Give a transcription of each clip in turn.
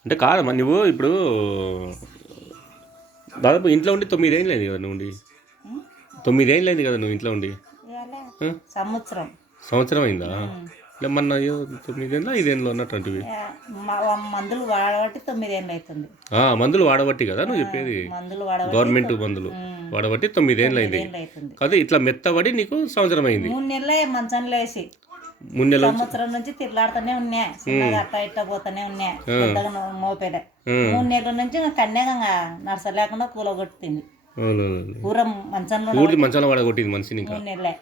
అంటే కాదమ్మా నువ్వు ఇప్పుడు దాదాపు ఇంట్లో ఉండి తొమ్మిదేళ్ళు అయింది కదా నువ్వు ఉండి? తొమ్మిదేళ్ళు అయింది కదా నువ్వు ఇంట్లో ఉండి? సంవత్సరం. సంవత్సరం అయిందా? ఇలా ఏదో తొమ్మిదేళ్ళ ఐదేళ్ళు అన్నటువంటివి మందులు వాడబట్టి తొమ్మిదేళ్ళు అవుతుంది ఆ, మందులు వాడబట్టి కదా నువ్వు చెప్పేది? గవర్నమెంట్ మందులు వాడబట్టి తొమ్మిదేళ్ళు అయింది ఏళ్ళు అవుతుంది అదే ఇట్లా మెత్తబడి నీకు సంవత్సరం అయింది. మూడు నెలలే మంచంలో వేసి. సంవత్సరం నుంచి తిరలాడుతూనే ఉన్నా చిన్నగా అట్ట ఇట్ట పోతానే ఉన్నా పెద్దగా మోపేద మూడు నెలల నుంచి ఇంకా కన్యాకంగా నర్స లేకుండా కూలగొట్టింది. కూర మంచంలో మంచాల వాడగొట్టింది మనిషిని ఇంకా. మూడు నెలలే.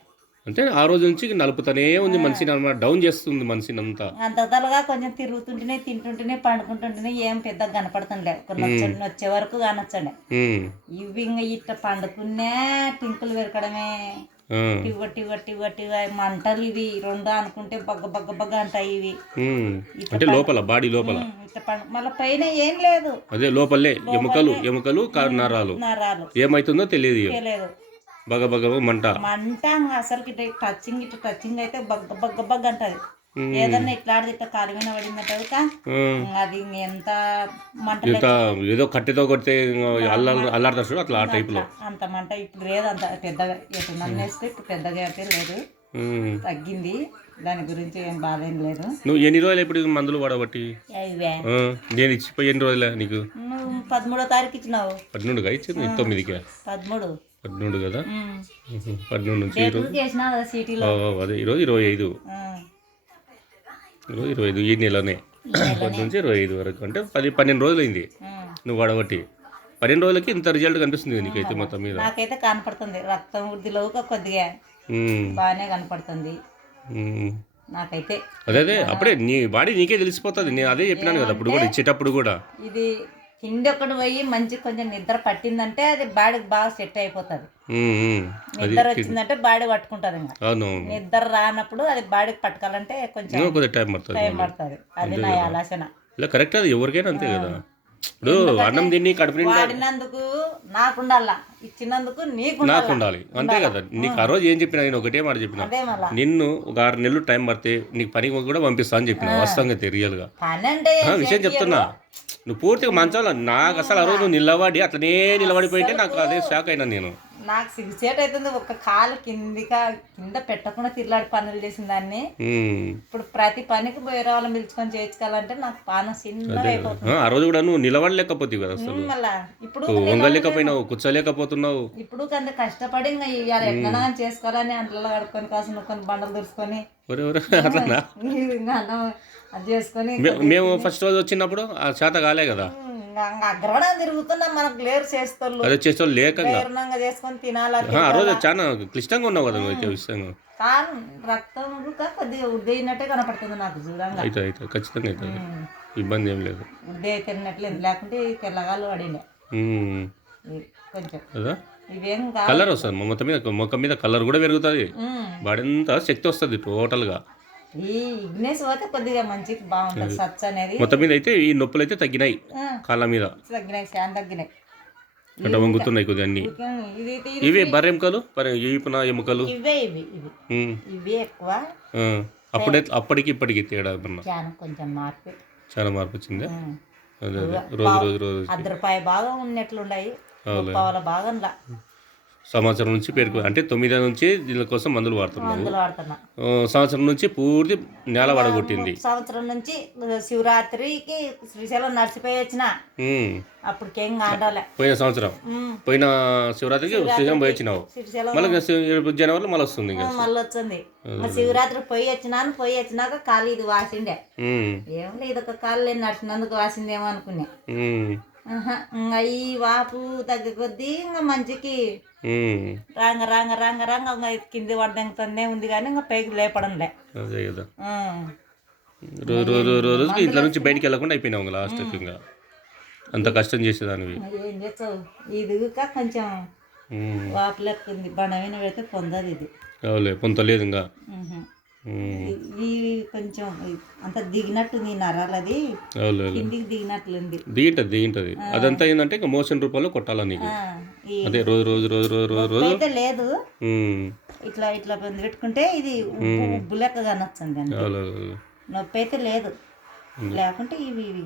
అంటే ఆ రోజు నుంచి నలుపుతూనే ఉంది మనిషిని అనమాట. డౌన్ చేస్తుంది మనిషిని అంతా. అంత తలగా కొంచెం తిరుగుతుంటేనే తింటుంటేనే పండుకుంటుంటేనే ఏం పెద్దగా కనపడుతుండే కొన్ని వచ్చే వరకు కానొచ్చండి ఇవి ఇంకా ఇట్ట పండుకునే టింకులు పెరకడమే టివ్వ టివ్వ టివ్వ టివ్వ మంటలు ఇవి రెండు అనుకుంటే బగ్గ బగ్గ బగ్గ అంటాయి ఇవి. అంటే లోపల బాడీ లోపల. మళ్ళీ పైన ఏం లేదు. అదే లోపలే ఎముకలు ఎముకలు నరాలు. నరాలు. ఏమైతుందో తెలియదు లేదు బగ బగ మంట. మంట అసలు టచింగ్ ఇట్ట టచింగ్ అయితే బగ్గ బగ్గ బగ్గ అంటది. ఏదన్నా ఇట్లా ఆడితే ఇట్ట కాలు మీద పడిందంటే. అది ఎంత మంట ఏదో కట్టెతో కొడితే అల్లా అల్లాడతారు చూడు అట్లా ఆ టైప్లో అంత మంట ఇప్పుడు లేదు అంత పెద్దగా ఎటు నన్ను వేస్తే ఇప్పుడు పెద్దగా అయితే లేదు. తగ్గింది. దాని గురించి ఏం బాధ ఏం లేదు. నువ్వు ఎన్ని రోజులు ఇప్పుడు మందులు వాడబట్టి? నేను ఇచ్చిపోయి ఎన్ని రోజులే నీకు? పదమూడో తారీఖు ఇచ్చినావు. పన్నెండుగా ఇచ్చింది తొమ్మిదిగా పదమూడు. పన్నెండు కదా? పన్నెండు నుంచి అదే ఈరోజు ఇరవై ఐదు. ఇరవై ఐదు ఈ నెలనే పది నుంచి ఇరవై ఐదు వరకు. అంటే పది పన్నెండు రోజులు అయింది నువ్వు వాడబట్టి. పన్నెండు రోజులకి ఇంత రిజల్ట్ కనిపిస్తుంది నీకైతే మొత్తం మీద? నాకైతే కనపడుతుంది. రక్తం వృద్ధిలో కొద్దిగా బాగానే కనపడుతుంది. నాకైతే అదే అదే. అప్పుడే నీ బాడీ నీకే తెలిసిపోతుంది. నేను అదే చెప్పినాను కదా అప్పుడు కూడా ఇచ్చేటప్పుడు కూడా. ఇది కింద ఒకటి పోయి మంచి కొంచెం నిద్ర పట్టిందంటే అది బాడీకి బాగా సెట్ అయిపోతుంది. నిద్ర వచ్చిందంటే బాడీ పట్టుకుంటుంది ఇంకా. నిద్ర రానప్పుడు అది బాడీకి పట్టుకోవాలంటే కొంచెం టైం పడుతుంది అది నా ఆలోచన. కరెక్ట్ అది ఎవరికైనా అంతే కదా. ఇప్పుడు అన్నం తిని కడుపు వాడినందుకు నాకుండాలా. ఇచ్చినందుకు నీకుండాలా. నాకు ఉండాలి. అంతే కదా. నీకు ఆ. రోజు ఏం చెప్పినా నేను ఒకటే మాట చెప్పిన. నిన్ను ఒక ఆరు నెలలు టైం పడితే నీకు పనికి కూడా పంపిస్తా అని చెప్పిన. వాస్తవంగా అయితే రియల్గా పని విషయం చెప్తున్నా. నువ్వు పూర్తిగా మంచాల నాకు అసలు ఆ రోజు నువ్వు నిలబడి అట్లనే నిలబడిపోయింటే నాకు అదే షాక్ అయినా నేను. నాకు సిగ్గుచేట్ అవుతుంది ఒక కాలు కిందిగా కింద పెట్టకుండా తిరలాడి పనులు చేసిన దాన్ని. ఇప్పుడు ప్రతి పనికి వేరే వాళ్ళని పిలుచుకొని చేయించుకోవాలంటే నాకు పాన చిన్నగా అయిపోతుంది. ఆ, రోజు కూడా నువ్వు నిలబడలేకపోతే కదా అసలు. మళ్ళా. ఇప్పుడు వంగలేకపోయినావు కూర్చోలేకపోతున్నావు. ఇప్పుడు అంత కష్టపడి ఇంకా ఇవాళ ఎట్లా చేసుకోవాలని అంట్లో కడుక్కొని కాసిన కొన్ని బండలు దురుచుకొని అన్నం అది చేసుకొని మేము ఫస్ట్ రోజు వచ్చినప్పుడు ఆ చేత కాలే కదా. అగ్రవడం తిరుగుతున్నాం మనకు లేరు చేస్తోళ్ళు. అదే చేసే లేకంగా లేరునంగా చేసుకొని తినాలా ఆ రోజు చాలా క్లిష్టంగా ఉన్నావు కదా విషయంగా. కాదు రక్తం కొద్దిగా కనపడుతుంది నాకు చూడంగా. అయితే అయితే ఖచ్చితంగా అవుతుంది ఇబ్బంది ఏం లేదు. ఉద్దే తిన్నట్లేదు లేకుంటే తెల్లగాలు కొంచెం. కదా? కలర్ వస్తుంది మొత్తం మీద మొక్క మీద కలర్ కూడా పెరుగుతుంది. ఉమ్. బాడీ అంతా శక్తి వస్తుంది టోటల్గా. ఈ ఇగ్నేస్ పోతే కొద్దిగా మంచి బాగుంటుంది సచ్చ అనేది. మొత్తం మీద అయితే ఈ నొప్పులు అయితే తగ్గినాయి కాళ్ళ మీద. తగ్గినాయి శాన్ తగ్గినాయి. అట్లా వంగుతున్నాయి కొద్దిగా అన్ని. ఇవి బర్రె ఎముకలు? బర్రె ఈపున ఎముకలు? ఇవే ఇవి ఇవి. ఎక్కువ. అప్పుడే అప్పటికి ఇప్పటికి తేడా కొంచెం మార్పు. చాలా మార్పు వచ్చింది? రోజు రోజు రోజు అర్ధ రూపాయి భాగం ఉన్నట్లున్నాయి. పావుల భాగంలా సంవత్సరం నుంచి పేరుకు అంటే తొమ్మిది నుంచి దీనికోసం మందులు వాడుతున్నావు మందులు వాడుతున్నా. ఆ, సంవత్సరం నుంచి పూర్తి నేల వడగొట్టింది. సంవత్సరం నుంచి శివరాత్రికి శ్రీశైలం నడిచిపోయి వచ్చిన. ఉమ్. అప్పటికేం కాడాలే. పోయిన సంవత్సరం. పోయిన శివరాత్రికి శ్రీశైలం పోయి వచ్చినావు. శ్రీశైలం మళ్ళీ జనవరిలో మళ్ళీ వస్తుంది ఇంకా. మళ్ళీ వచ్చింది మరి శివరాత్రి పోయి వచ్చినాను పోయి వచ్చినాక కాలు ఇది వాసిండే. ఉమ్. ఏం లేదు ఒక కాలు నేను నడిచినందుకు వాసిందేమో అనుకున్నా. ఉమ్. ఇంకా ఈ వాపు తగ్గ కొద్దీ ఇంకా మంచికి. రాంగ రాంగ రాంగ రాంగ ఇంకా కింది పడ్డంతనే ఉంది కానీ ఇంకా పైకి లేపడంలే అదే కదా ఆ. రోజు రోజుకి ఇంట్లో నుంచి బయటికి వెళ్ళకుండా అయిపోయినావు లాస్ట్ ఇంకా అంత కష్టం చేసేదానివి ఏం చేస్తావు ఇదిగా కొంచెం. వాపు లెక్క ఉంది బండమైన పెడితే పొందదు ఇది అవులే పొంతలేదు ఇంకా. ఇవి కొంచెం అంత దిగినట్టుంది ఈ నరాలది అవులే అవులే. కిందికి దిగినట్లుంది. దిగింటది దిగింటది. అదంతా ఏంటంటే ఇంకా మోషన్ రూపంలో కొట్టాలా నీకు? అదే రోజు రోజు రోజు రోజు రోజు రోజు. అయితే లేదు. ఇట్లా ఇట్లా పెట్టుకుంటే ఇది ఉబ్బు లెక్క. నొప్పి అయితే లేదు. లేకుంటే ఇవి ఇవి.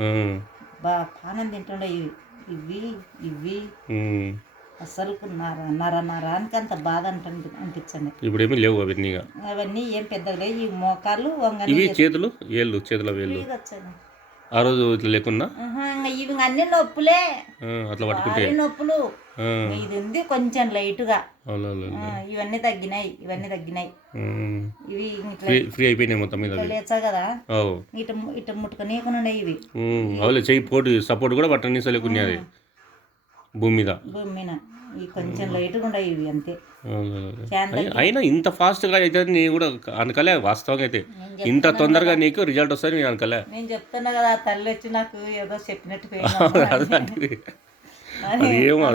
ఉమ్, బా పానం తింటుండే ఇవి. ఇవి ఇవి. అసలు నర నర నరానికి అంత బాధ అంటుంది అనిపించండి. ఇప్పుడేమీ లేవు అవన్నీ. అవన్నీ ఏం పెద్దగా లేవు. ఈ మోకాళ్ళు వంగని ఇవి చేతులు ఏళ్ళు చేతుల వేళ్ళు. ఆ రోజు ఇట్లా లేకున్నా? ఇవి అన్ని నొప్పులే. అట్లా పట్టుకుంటే. నొప్పులు. ఇది ఉంది కొంచెం లైట్గా. ఇవన్నీ తగ్గినాయి ఇవన్నీ తగ్గినాయి. ఇవి ఫ్రీ అయిపోయినాయి మొత్తం మీద లేచా కదా. ఇటు ఇటు ముట్టుకనీయకుండా ఇవి. అవులే చెయ్యి పోటు సపోర్ట్ కూడా పట్టని లేకున్నాయి అది. భూమి మీద భూమి మీద ఇవి కొంచెం లైట్గా ఉండవు ఇవి అంతే. అయినా ఇంత ఫాస్ట్గా అయితే నేను కూడా అనకలే వాస్తవంగా అయితే ఇంత తొందరగా నీకు రిజల్ట్ వస్తుంది నేను అనకలే. నేను చెప్తున్నా కదా తల్లి వచ్చి నాకు ఏదో చెప్పినట్టు ఏమో